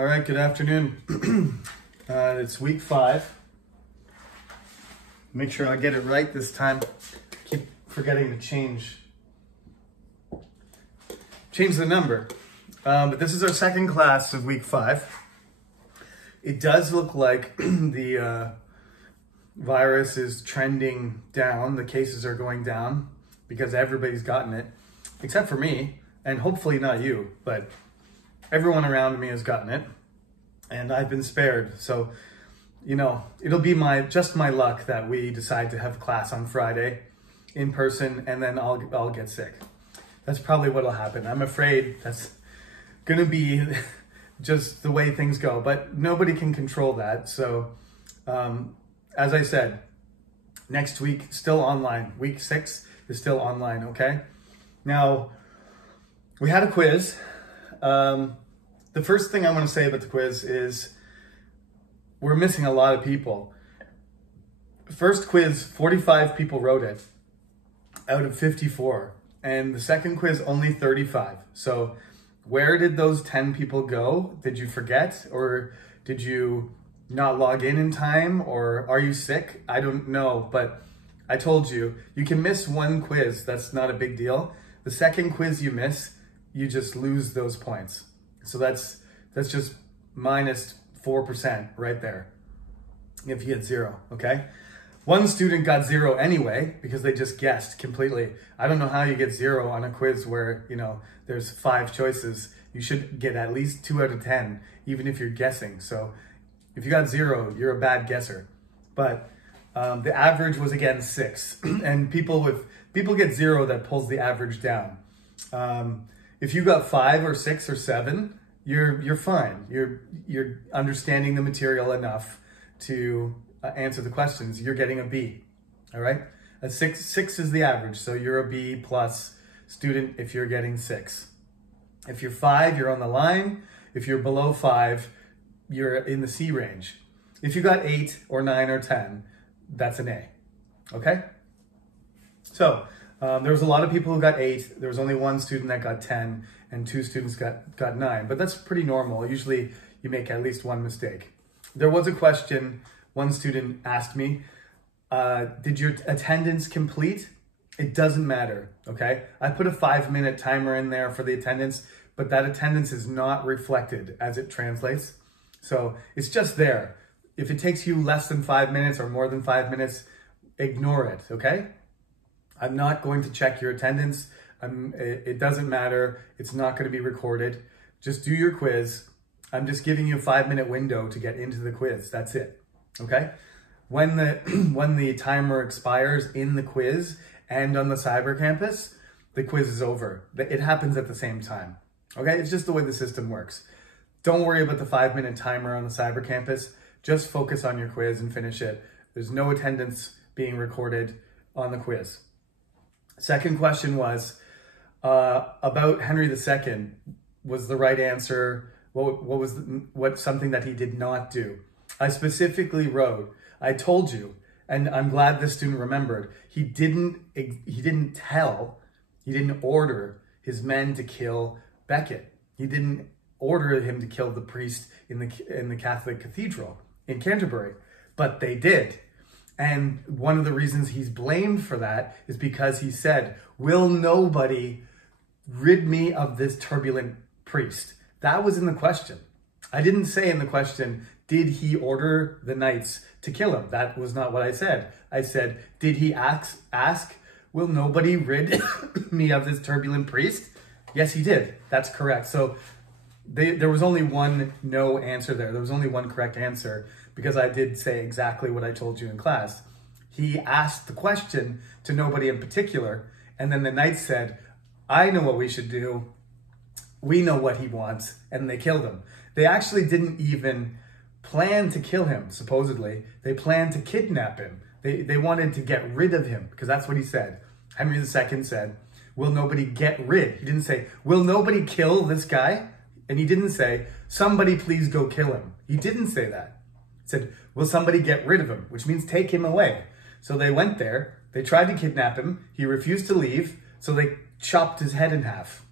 All right, good afternoon. It's week 5. Make sure I get it right this time. Keep forgetting to change the number. But this is our second class of week 5. It does look like the virus is trending down. The cases are going down because everybody's gotten it, except for me, and hopefully not you, but everyone around me has gotten it, and I've been spared. So, you know, it'll be just my luck that we decide to have class on Friday in person, and then I'll get sick. That's probably what'll happen. I'm afraid that's gonna be just the way things go, but nobody can control that. So, as I said, next week, still online. Week 6 is still online, okay? Now, we had a quiz. The first thing I want to say about the quiz is we're missing a lot of people. First quiz, 45 people wrote it out of 54. And the second quiz, only 35. So where did those 10 people go? Did you forget? Or did you not log in time? Or are you sick? I don't know, but I told you, you can miss one quiz. That's not a big deal. The second quiz you miss, you just lose those points. So that's just minus 4% right there if you get 0, okay? One student got 0 anyway because they just guessed completely. I don't know how you get 0 on a quiz where, you know, there's 5 choices. You should get at least 2 out of 10, even if you're guessing. So if you got 0, you're a bad guesser. But the average was, again, 6. And people get 0, that pulls the average down. If you got 5 or 6 or 7, you're fine. You're understanding the material enough to answer the questions. You're getting a B. All right. A 6 is the average, so you're a B plus student if you're getting 6. If you're 5, you're on the line. If you're below 5, you're in the C range. If you got 8 or 9 or 10, that's an A. Okay. So. There was a lot of people who got 8. There was only one student that got 10, and 2 students got 9. But that's pretty normal. Usually you make at least one mistake. There was a question one student asked me, did your attendance complete? It doesn't matter, okay? I put a 5-minute timer in there for the attendance, but that attendance is not reflected as it translates. So it's just there. If it takes you less than 5 minutes or more than 5 minutes, ignore it, okay? I'm not going to check your attendance. It doesn't matter. It's not going to be recorded. Just do your quiz. I'm just giving you a 5-minute window to get into the quiz. That's it. Okay? When the timer expires in the quiz and on the cyber campus, the quiz is over. It happens at the same time. Okay? It's just the way the system works. Don't worry about the 5-minute timer on the cyber campus. Just focus on your quiz and finish it. There's no attendance being recorded on the quiz. Second question was about Henry II. Was the right answer? What something that he did not do? I specifically wrote, I told you, and I'm glad this student remembered. He didn't order his men to kill Becket. He didn't order him to kill the priest in the Catholic cathedral in Canterbury, but they did. And one of the reasons he's blamed for that is because he said, will nobody rid me of this turbulent priest? That was in the question. I didn't say in the question, did he order the knights to kill him? That was not what I said. I said, did he ask, will nobody rid me of this turbulent priest? Yes, he did. That's correct. So there was only one no answer there. There was only one correct answer, because I did say exactly what I told you in class. He asked the question to nobody in particular, and then the knights said, I know what we should do. We know what he wants, and they killed him. They actually didn't even plan to kill him, supposedly. They planned to kidnap him. They wanted to get rid of him, because that's what he said. Henry II said, will nobody get rid? He didn't say, will nobody kill this guy? And he didn't say, somebody please go kill him. He didn't say that. Said, will somebody get rid of him? Which means take him away. So they went there, they tried to kidnap him, he refused to leave, so they chopped his head in half.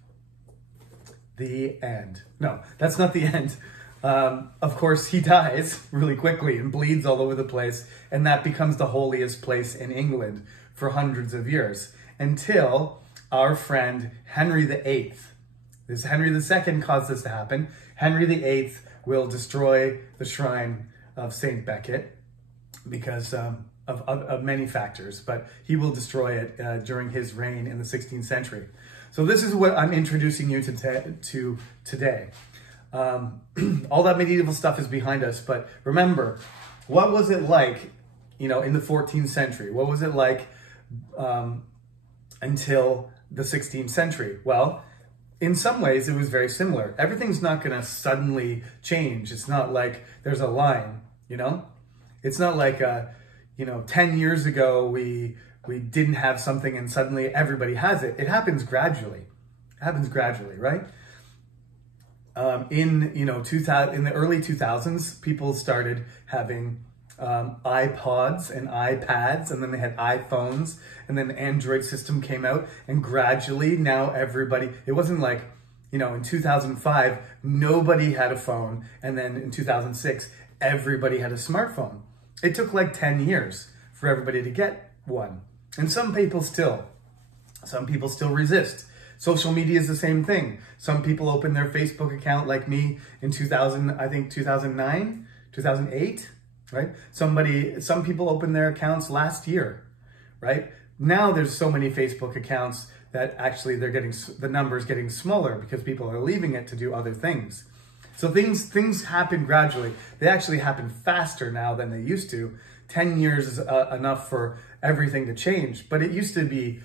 The end. No, that's not the end. Of course, he dies really quickly and bleeds all over the place, and that becomes the holiest place in England for hundreds of years, until our friend Henry VIII. This Henry II caused this to happen. Henry VIII will destroy the shrine of St. Becket because of many factors, but he will destroy it during his reign in the 16th century. So this is what I'm introducing you to today. All that medieval stuff is behind us, but remember, what was it like, in the 14th century? What was it like until the 16th century? Well, in some ways, it was very similar. Everything's not going to suddenly change. It's not like there's a line, It's not like, 10 years ago, we didn't have something and suddenly everybody has it. It happens gradually. Right? In the early 2000s, people started having iPods and iPads, and then they had iPhones, and then the Android system came out, and gradually now everybody, it wasn't like, in 2005, nobody had a phone, and then in 2006, everybody had a smartphone. It took like 10 years for everybody to get one. And some people still resist. Social media is the same thing. Some people open their Facebook account like me in 2009, 2008, right? Some people opened their accounts last year, right? Now there's so many Facebook accounts that actually the numbers getting smaller because people are leaving it to do other things. So things happen gradually. They actually happen faster now than they used to. 10 years is enough for everything to change, but it used to be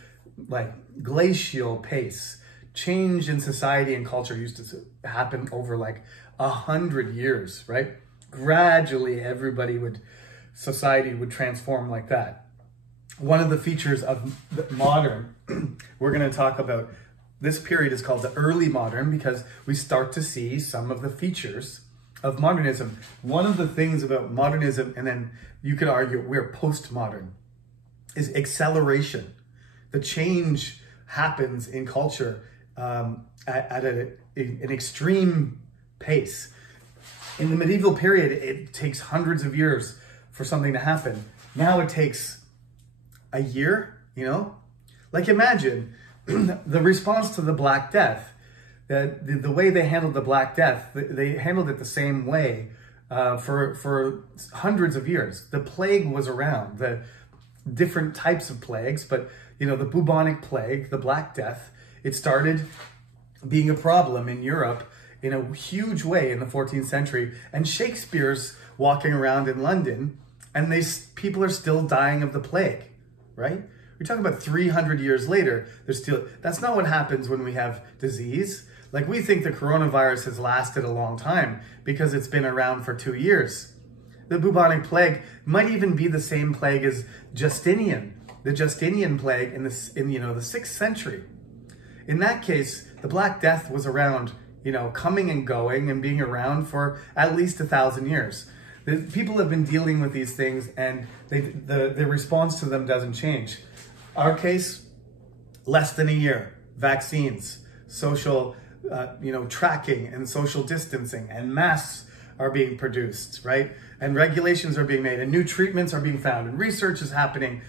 like glacial pace. Change in society and culture used to happen over like 100 years, right? Gradually, society would transform like that. One of the features of the modern, we're going to talk about, this period is called the early modern because we start to see some of the features of modernism. One of the things about modernism, and then you could argue we're postmodern, is acceleration. The change happens in culture at an extreme pace. In the medieval period, it takes hundreds of years for something to happen. Now it takes a year, Like imagine the response to the Black Death, the way they handled the Black Death, they handled it the same way for hundreds of years. The plague was around, the different types of plagues, but the Bubonic Plague, the Black Death, it started being a problem in Europe in a huge way in the 14th century. And Shakespeare's walking around in London, and people are still dying of the plague, right? We're talking about 300 years later. That's not what happens when we have disease. Like we think the coronavirus has lasted a long time because it's been around for 2 years. The Bubonic Plague might even be the same plague as Justinian. The Justinian plague in the 6th century. In that case, the Black Death was around, coming and going and being around for at least 1,000 years. People have been dealing with these things, and the response to them doesn't change. Our case, less than a year. Vaccines, social, tracking and social distancing, and masks are being produced, right? And regulations are being made, and new treatments are being found, and research is happening.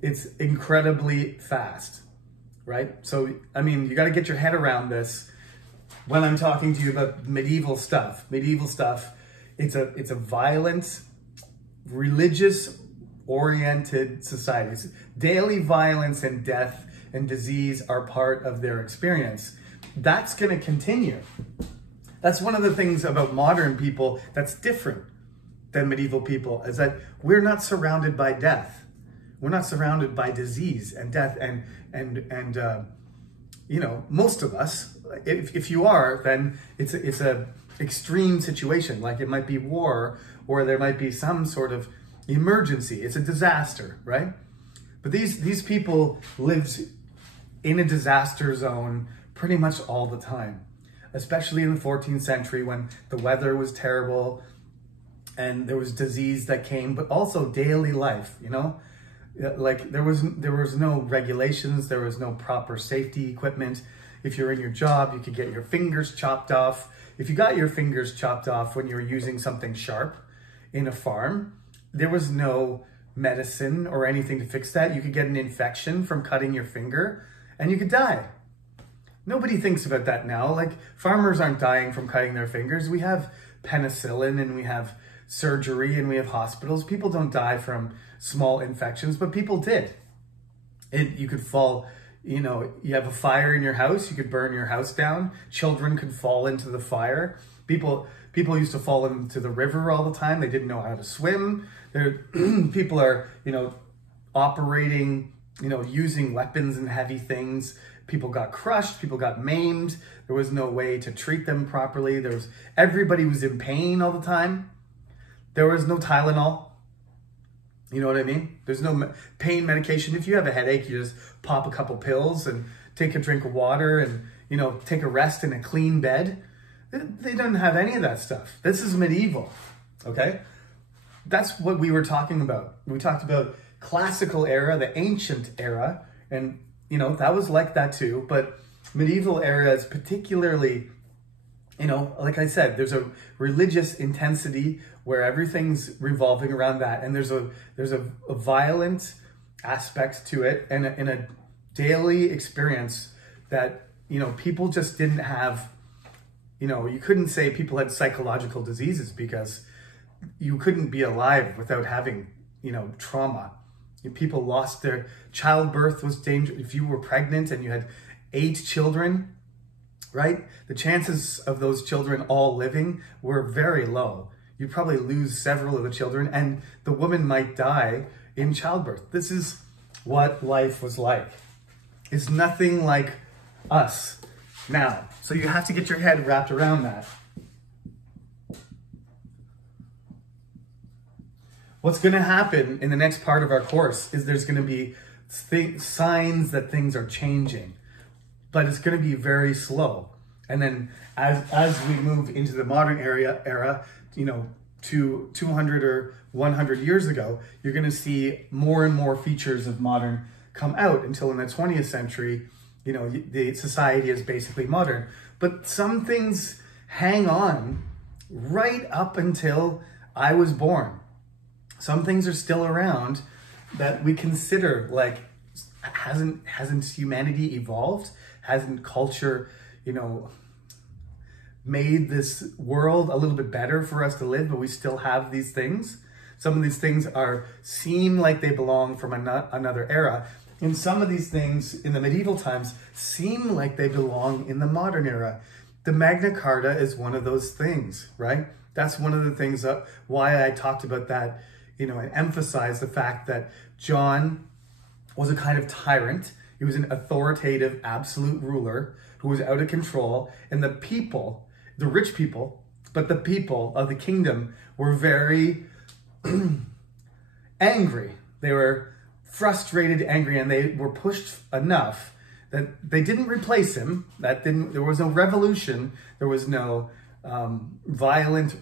It's incredibly fast, right? So, you got to get your head around this when I'm talking to you about medieval stuff. Medieval stuff, it's a violent, religious-oriented society. Daily violence and death and disease are part of their experience. That's going to continue. That's one of the things about modern people that's different than medieval people, is that we're not surrounded by death. We're not surrounded by disease and death, and most of us, if you are, then it's a extreme situation. Like it might be war, or there might be some sort of emergency. It's a disaster, right? But these people lived in a disaster zone pretty much all the time, especially in the 14th century when the weather was terrible and there was disease that came, but also daily life, Like there was no regulations, there was no proper safety equipment. If you're in your job, you could get your fingers chopped off. If you got your fingers chopped off when you were using something sharp in a farm, there was no medicine or anything to fix that. You could get an infection from cutting your finger and you could die. Nobody thinks about that now. Like, farmers aren't dying from cutting their fingers. We have penicillin and we have surgery and we have hospitals. People don't die from small infections, but people did. You could fall, you have a fire in your house, you could burn your house down. Children could fall into the fire. People used to fall into the river all the time. They didn't know how to swim. People are, operating, using weapons and heavy things. People got crushed, people got maimed. There was no way to treat them properly. Everybody was in pain all the time. There was no Tylenol. You know what I mean? There's no pain medication. If you have a headache, you just pop a couple pills and take a drink of water and, take a rest in a clean bed. They don't have any of that stuff. This is medieval, okay? That's what we were talking about. We talked about classical era, the ancient era, and, that was like that too. But medieval era is particularly, like I said, there's a religious intensity where everything's revolving around that, and there's a violent aspect to it, and a daily experience that people just didn't have. You couldn't say people had psychological diseases because you couldn't be alive without having trauma. People lost their childbirth was dangerous. If you were pregnant and you had 8 children, right? The chances of those children all living were very low. You'd probably lose several of the children and the woman might die in childbirth. This is what life was like. It's nothing like us now. So you have to get your head wrapped around that. What's going to happen in the next part of our course is there's going to be signs that things are changing, but it's going to be very slow. And then as we move into the modern era, to 200 or 100 years ago, you're going to see more and more features of modern come out until in the 20th century, the society is basically modern. But some things hang on right up until I was born. Some things are still around that we consider like, hasn't humanity evolved? Hasn't culture, made this world a little bit better for us to live, but we still have these things? Some of these things seem like they belong from another era. And some of these things in the medieval times seem like they belong in the modern era. The Magna Carta is one of those things, right? That's one of the things why I talked about that, and emphasized the fact that John was a kind of tyrant. He was an authoritative, absolute ruler who was out of control. And the people, the rich people, but the people of the kingdom were very angry. They were frustrated, angry, and they were pushed enough that they didn't replace him. There was no revolution. There was no violent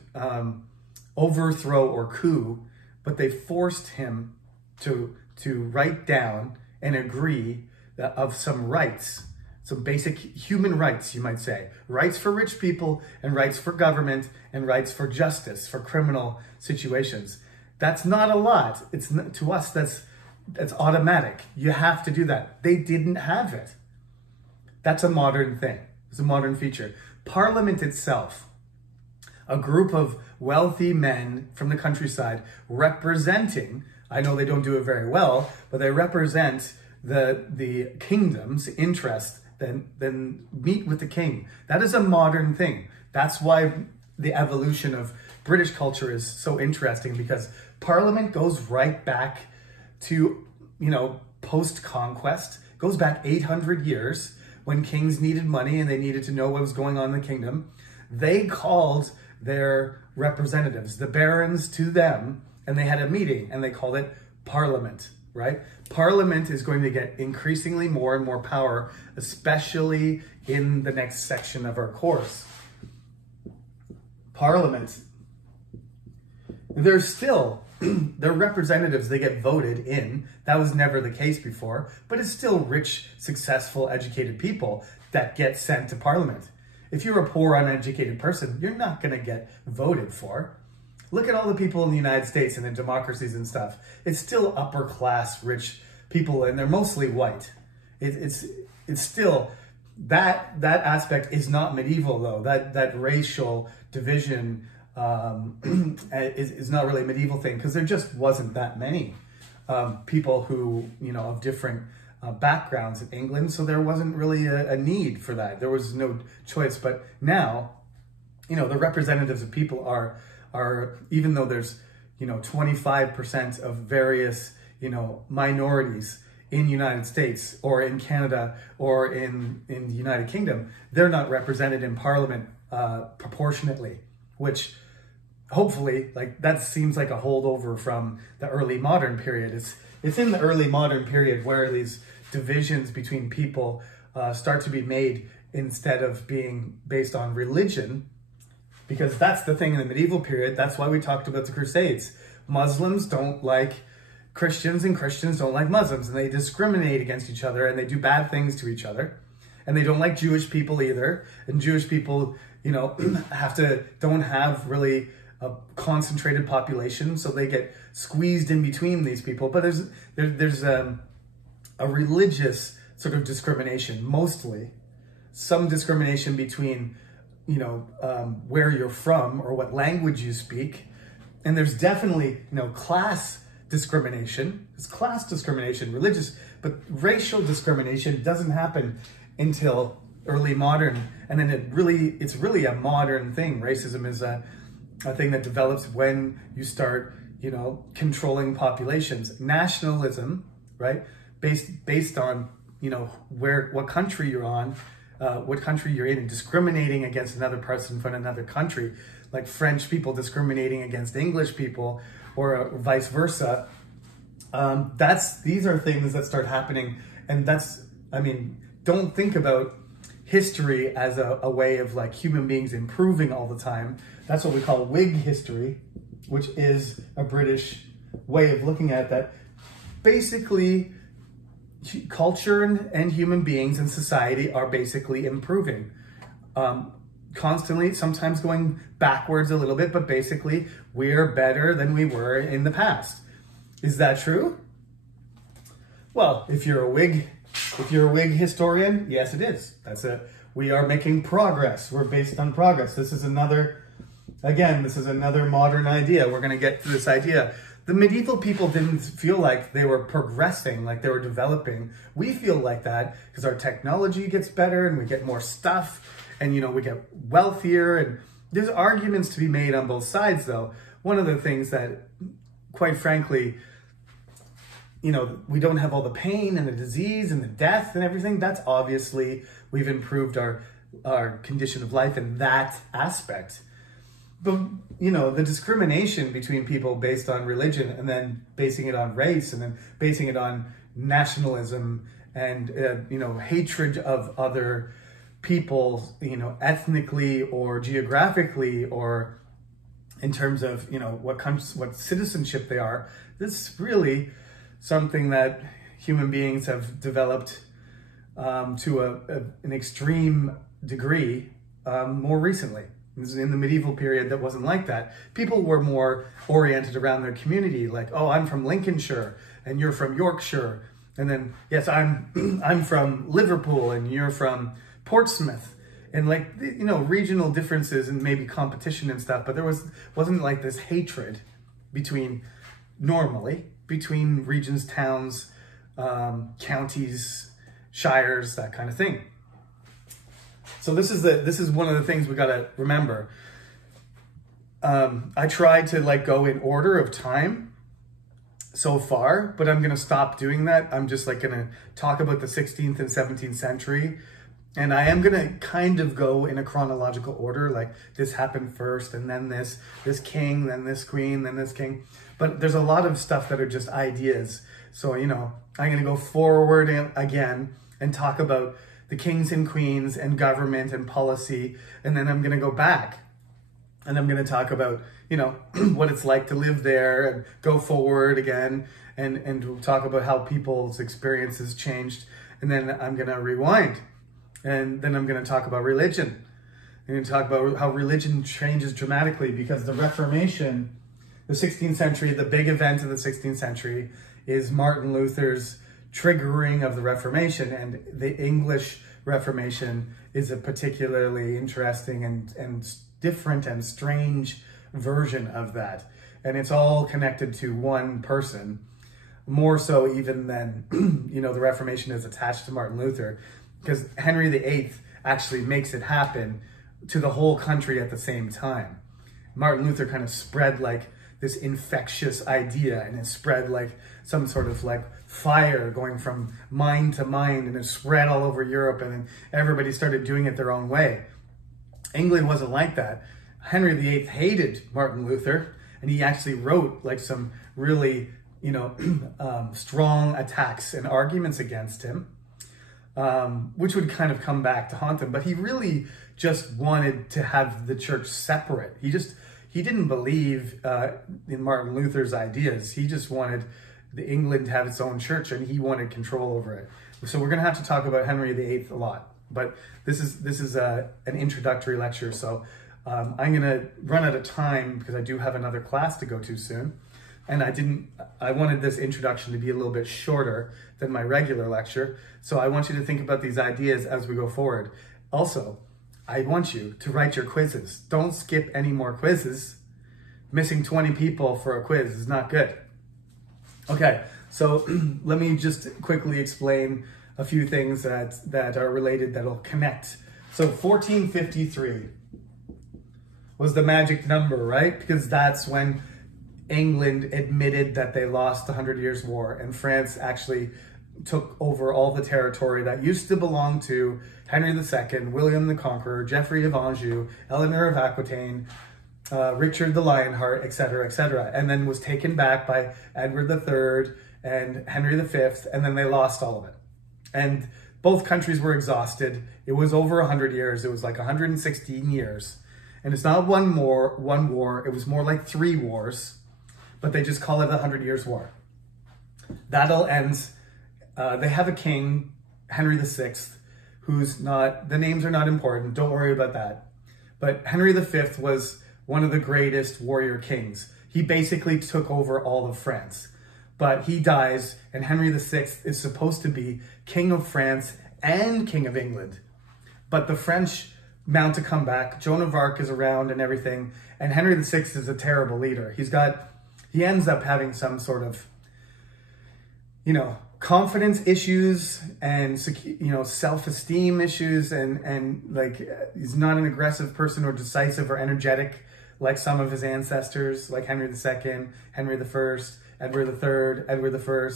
overthrow or coup, but they forced him to write down and agree of some rights, some basic human rights, you might say. Rights for rich people and rights for government and rights for justice, for criminal situations. That's not a lot. To us, that's automatic. You have to do that. They didn't have it. That's a modern thing. It's a modern feature. Parliament itself, a group of wealthy men from the countryside representing, I know they don't do it very well, but they represent the kingdom's interest, then meet with the king. That is a modern thing. That's why the evolution of British culture is so interesting, because Parliament goes right back to, post-conquest, goes back 800 years when kings needed money and they needed to know what was going on in the kingdom. They called their representatives, the barons, to them, and they had a meeting and they called it Parliament, right? Parliament is going to get increasingly more and more power, especially in the next section of our course. Parliament. There's still their representatives, they get voted in. That was never the case before, but it's still rich, successful, educated people that get sent to parliament. If you're a poor, uneducated person, you're not going to get voted for. Look at all the people in the United States and in democracies and stuff. It's still upper class, rich people, and they're mostly white. It's still, that aspect is not medieval though. That racial division is not really a medieval thing, because there just wasn't that many people who, of different backgrounds in England, so there wasn't really a need for that. There was no choice. But now, the representatives of people are even though there's 25% of various minorities in the United States or in Canada or in the United Kingdom, they're not represented in Parliament proportionately, which hopefully, that seems like a holdover from the early modern period. It's in the early modern period where these divisions between people start to be made instead of being based on religion, because that's the thing in the medieval period. That's why we talked about the Crusades. Muslims don't like Christians and Christians don't like Muslims, and they discriminate against each other and they do bad things to each other. And they don't like Jewish people either. And Jewish people, don't have really a concentrated population, so they get squeezed in between these people. But there's a religious sort of discrimination, mostly. Some discrimination between, where you're from or what language you speak. And there's definitely, class discrimination. There's class discrimination, religious, but racial discrimination doesn't happen until early modern. And then it's really a modern thing. Racism is a thing that develops when you start, controlling populations. Nationalism, right? Based on, what country you're on, what country you're in, and discriminating against another person from another country, like French people discriminating against English people, or vice versa. These are things that start happening, and don't think about history as a way of human beings improving all the time. That's what we call Whig history, which is a British way of looking at that. Basically, culture and human beings and society are basically improving. Constantly, sometimes going backwards a little bit, but basically we're better than we were in the past. Is that true? Well, if you're a Whig historian, yes, it is. We are making progress. We're based on progress. This is another modern idea. We're going to get to this idea. The medieval people didn't feel like they were progressing, like they were developing. We feel like that because our technology gets better and we get more stuff, and we get wealthier, and there's arguments to be made on both sides though. One of the things that, quite frankly, we don't have all the pain and the disease and the death and everything. That's obviously, we've improved our condition of life in that aspect. But, the discrimination between people based on religion, and then basing it on race, and then basing it on nationalism and, hatred of other people, ethnically or geographically, or in terms of, what citizenship they are. This is really something that human beings have developed to an extreme degree more recently. In the medieval period, that wasn't like that. People were more oriented around their community, like, oh, I'm from Lincolnshire and you're from Yorkshire, and then yes, I'm from Liverpool and you're from Portsmouth, and regional differences and maybe competition and stuff. But there wasn't like this hatred between regions, towns, counties, shires, that kind of thing. So this is one of the things we got to remember. I tried to go in order of time so far, but I'm going to stop doing that. I'm just going to talk about the 16th and 17th century. And I am going to kind of go in a chronological order, like this happened first, and then this king, then this queen, then this king. But there's a lot of stuff that are just ideas. So, I'm going to go forward again and talk about the kings and queens and government and policy. And then I'm going to go back And I'm going to talk about, you know, what it's like to live there and go forward again, and we'll talk about how people's experiences changed. And then I'm going to rewind, and then I'm going to talk about religion. I'm going to talk about how religion changes dramatically, because the Reformation, the 16th century, the big event of the 16th century is Martin Luther's triggering of the Reformation, and the English Reformation is a particularly interesting and different and strange version of that. And it's all connected to one person, more so even than, you know, the Reformation is attached to Martin Luther, because Henry VIII actually makes it happen to the whole country at the same time. Martin Luther kind of spread like this infectious idea, and it spread like some sort of like fire going from mind to mind, and it spread all over Europe, and then everybody started doing it their own way. England wasn't like that. Henry VIII hated Martin Luther, and he actually wrote like some really, you know, strong attacks and arguments against him, which would kind of come back to haunt him. But he really just wanted to have the church separate. He didn't believe in Martin Luther's ideas. He just wanted England to have its own church, and he wanted control over it. So we're going to have to talk about Henry VIII a lot. But this is an introductory lecture, so I'm going to run out of time because I do have another class to go to soon. And I wanted this introduction to be a little bit shorter than my regular lecture. So I want you to think about these ideas as we go forward. Also, I want you to write your quizzes. Don't skip any more quizzes. Missing 20 people for a quiz is not good. Okay, so let me just quickly explain a few things that are related that'll connect. So 1453 was the magic number, right? Because that's when England admitted that they lost the 100 Years' War, and France actually took over all the territory that used to belong to Henry II, William the Conqueror, Geoffrey of Anjou, Eleanor of Aquitaine, Richard the Lionheart, etc., and then was taken back by Edward III and Henry V, and then they lost all of it. And both countries were exhausted. It was over 100 years. It was like 116 years. And it's not one war. It was more like 3 wars, but they just call it the 100 Years' War. That'll end. They have a king, Henry VI, who's not, the names are not important. Don't worry about that. But Henry V was one of the greatest warrior kings. He basically took over all of France. But he dies, and Henry VI is supposed to be King of France and King of England. But the French mount to come back. Joan of Arc is around and everything. And Henry VI is a terrible leader. He ends up having some sort of, you know, confidence issues and, you know, self-esteem issues, and like he's not an aggressive person or decisive or energetic like some of his ancestors, like Henry II, Henry I, Edward III, Edward I,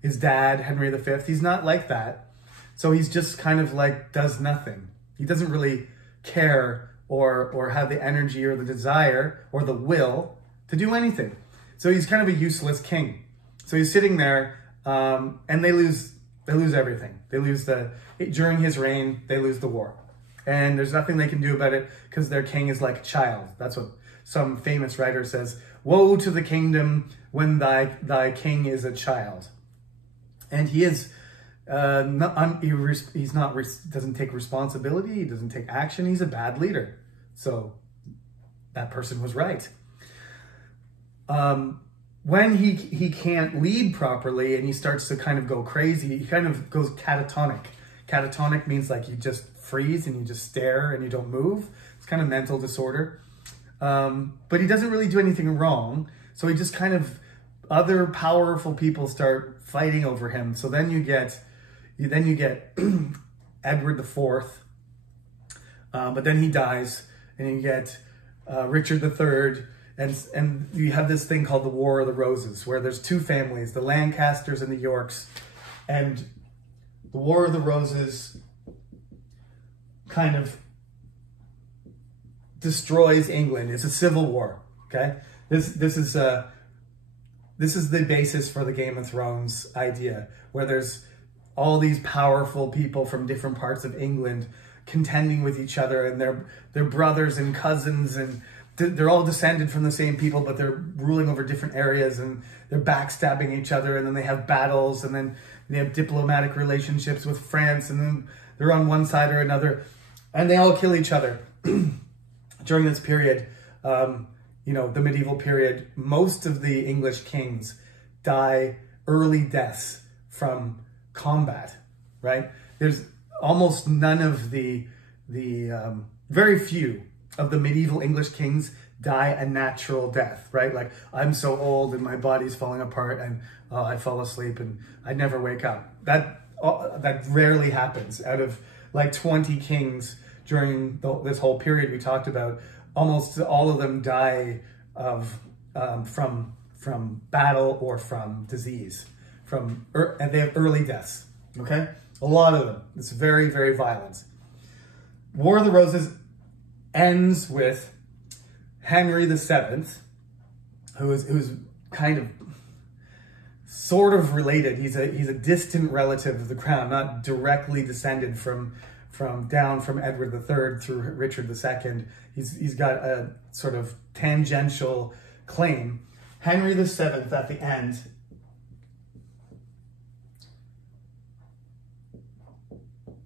his dad, Henry V. He's not like that. So he's just kind of like does nothing. He doesn't really care or have the energy or the desire or the will to do anything. So he's kind of a useless king. So he's sitting there, and they lose everything. They lose during his reign, they lose the war. And there's nothing they can do about it because their king is like a child. That's what some famous writer says, "Woe to the kingdom when thy king is a child." And he is doesn't take responsibility. He doesn't take action. He's a bad leader. So that person was right. When he can't lead properly and he starts to kind of go crazy, he kind of goes catatonic. Catatonic means like you just freeze and you just stare and you don't move. It's kind of mental disorder. But he doesn't really do anything wrong. So he just kind of, other powerful people start fighting over him. So then you get Edward IV, but then he dies, and you get Richard III, and you have this thing called the War of the Roses, where there's 2 families, the Lancasters and the Yorks, and the War of the Roses kind of destroys England. It's a civil war. Okay, this is the basis for the Game of Thrones idea, where there's all these powerful people from different parts of England contending with each other, and they're brothers and cousins, and they're all descended from the same people, but they're ruling over different areas, and they're backstabbing each other, and then they have battles, and then they have diplomatic relationships with France, and then they're on one side or another, and they all kill each other. During this period, the medieval period, most of the English kings die early deaths from combat, right? There's almost none of very few of the medieval English kings die a natural death, right? Like, I'm so old and my body's falling apart and I fall asleep and I never wake up. That rarely happens. Out of like 20 kings during this whole period we talked about, almost all of them die from battle or from disease, and they have early deaths, okay? A lot of them. It's very, very violent. War of the Roses ends with Henry VII, who's kind of sort of related. He's a distant relative of the crown, not directly descended from Edward III through Richard II. He's got a sort of tangential claim. Henry VII at the end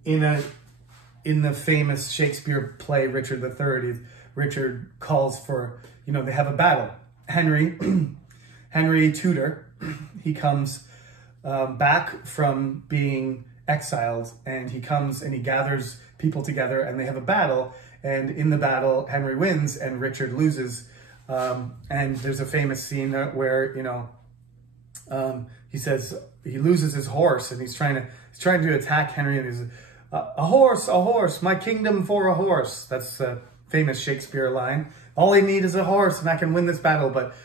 in the famous Shakespeare play Richard III, Richard calls for, they have a battle. Henry Tudor, he comes back from being exiled, and he comes and he gathers people together, and they have a battle, and in the battle Henry wins and Richard loses, and there's a famous scene where he says he loses his horse, and he's trying to attack Henry, and he's a horse, my kingdom for a horse. That's a famous Shakespeare line. All I need is a horse and I can win this battle. But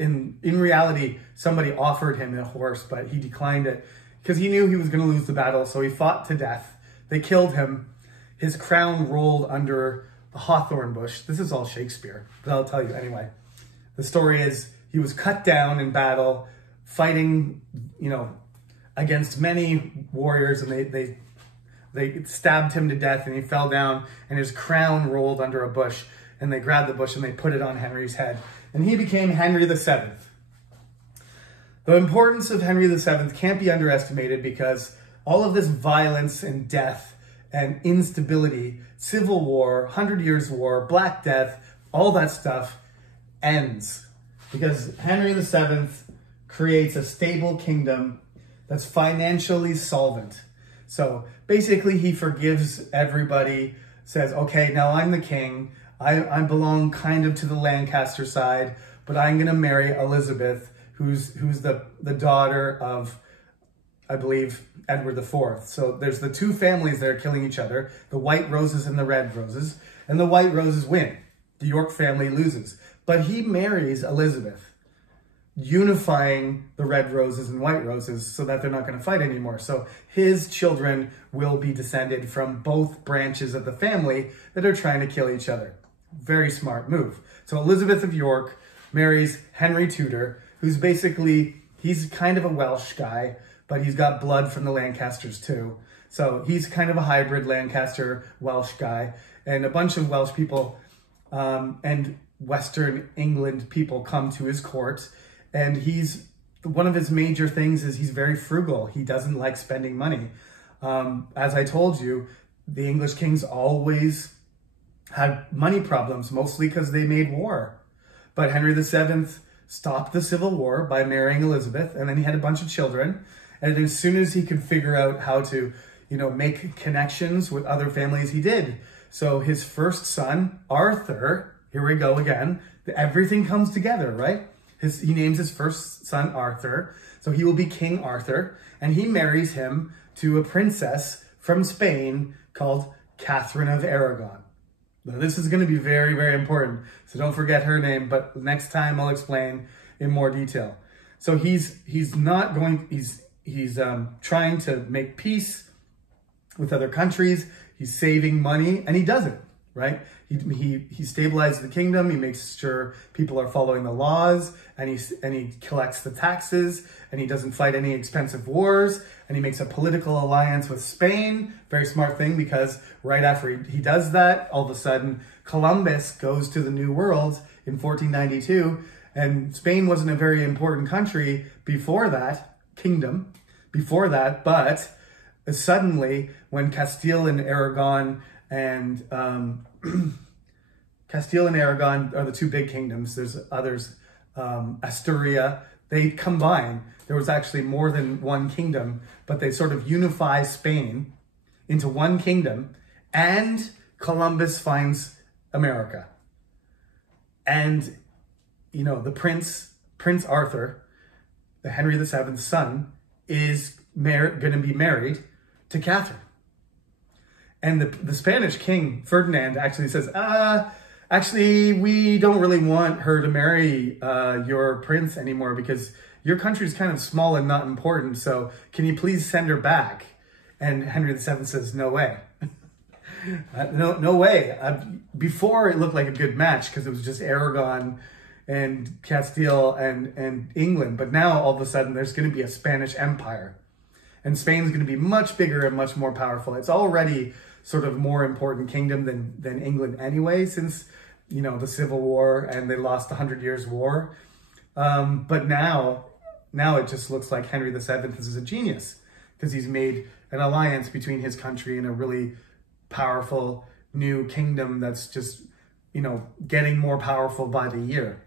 in reality, somebody offered him a horse, but he declined it because he knew he was going to lose the battle. So he fought to death. They killed him. His crown rolled under the hawthorn bush. This is all Shakespeare, but I'll tell you anyway. The story is he was cut down in battle, fighting, against many warriors, and they stabbed him to death, and he fell down, and his crown rolled under a bush, and they grabbed the bush and they put it on Henry's head, and he became Henry VII. The importance of Henry VII can't be underestimated, because all of this violence and death and instability, civil war, 100 Years' War, Black Death, all that stuff ends because Henry VII creates a stable kingdom that's financially solvent. So basically he forgives everybody, says, okay, now I'm the king. I belong kind of to the Lancaster side, but I'm going to marry Elizabeth, who's the daughter of, I believe, Edward IV. So there's the two families that are killing each other, the White Roses and the Red Roses, and the White Roses win. The York family loses. But he marries Elizabeth, unifying the Red Roses and White Roses so that they're not going to fight anymore. So his children will be descended from both branches of the family that are trying to kill each other. Very smart move. So Elizabeth of York marries Henry Tudor, who's basically, he's kind of a Welsh guy, but he's got blood from the Lancasters too. So he's kind of a hybrid Lancaster Welsh guy, and a bunch of Welsh people and Western England people come to his court. And one of his major things is he's very frugal. He doesn't like spending money. As I told you, the English kings always had money problems, mostly because they made war. But Henry VII stopped the Civil War by marrying Elizabeth, and then he had a bunch of children. And as soon as he could figure out how to, make connections with other families, he did. So his first son, Arthur, here we go again, everything comes together, right? He names his first son Arthur, so he will be King Arthur, and he marries him to a princess from Spain called Catherine of Aragon. Now, this is going to be very, very important, so don't forget her name, but next time I'll explain in more detail. So he's trying to make peace with other countries. He's saving money, and he does it. right? He stabilizes the kingdom. He makes sure people are following the laws, and he collects the taxes, and he doesn't fight any expensive wars, and he makes a political alliance with Spain. Very smart thing, because right after he does that, all of a sudden Columbus goes to the New World in 1492, and Spain wasn't a very important country before that, kingdom before that, but suddenly when Castile and Aragon Castile and Aragon are the two big kingdoms. There's others, Asturia, they combine. There was actually more than one kingdom, but they sort of unify Spain into one kingdom, and Columbus finds America. And, you know, the Prince Arthur, the Henry VII's son, is going to be married to Catherine. And the Spanish king, Ferdinand, actually says, actually, we don't really want her to marry your prince anymore, because your country is kind of small and not important, so can you please send her back? And Henry VII says, no way. No way. Before, it looked like a good match because it was just Aragon and Castile and England. But now, all of a sudden, there's going to be a Spanish empire. And Spain's going to be much bigger and much more powerful. It's already sort of more important kingdom than England anyway, since, you know, the Civil War, and they lost the 100 Years' War. But now it just looks like Henry VII is a genius, because he's made an alliance between his country and a really powerful new kingdom that's just, you know, getting more powerful by the year.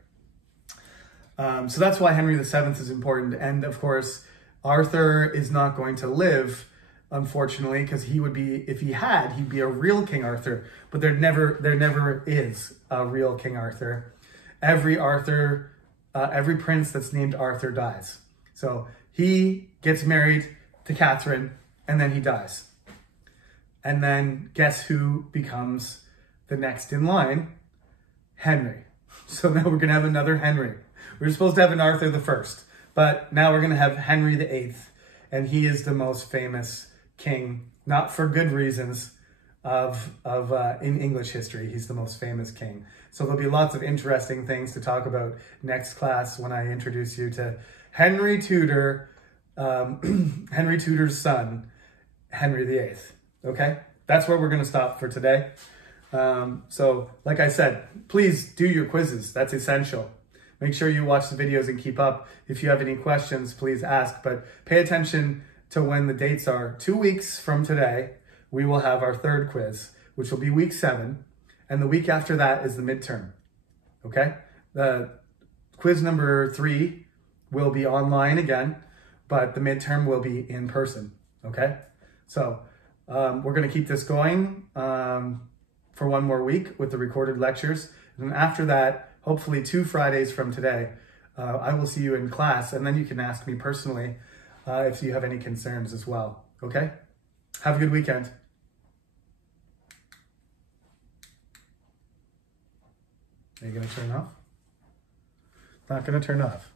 So that's why Henry VII is important. And of course, Arthur is not going to live, unfortunately, because he would be, if he had, he'd be a real King Arthur. But there never is a real King Arthur. Every prince that's named Arthur dies. So he gets married to Catherine, and then he dies. And then guess who becomes the next in line? Henry. So now we're going to have another Henry. We were supposed to have an Arthur the First, but now we're going to have Henry VIII, and he is the most famous king, not for good reasons, in English history. He's the most famous king. So there'll be lots of interesting things to talk about next class when I introduce you to Henry Tudor, Henry Tudor's son, Henry VIII. Okay? That's where we're going to stop for today. So like I said, please do your quizzes. That's essential. Make sure you watch the videos and keep up. If you have any questions, please ask, but pay attention to when the dates are. 2 weeks from today, we will have our third quiz, which will be week 7. And the week after that is the midterm. Okay? The quiz number 3 will be online again, but the midterm will be in person. Okay? So we're going to keep this going for 1 more week with the recorded lectures. And after that, hopefully 2 Fridays from today, I will see you in class, and then you can ask me personally if you have any concerns as well. Okay? Have a good weekend. Are you going to turn off? Not going to turn off.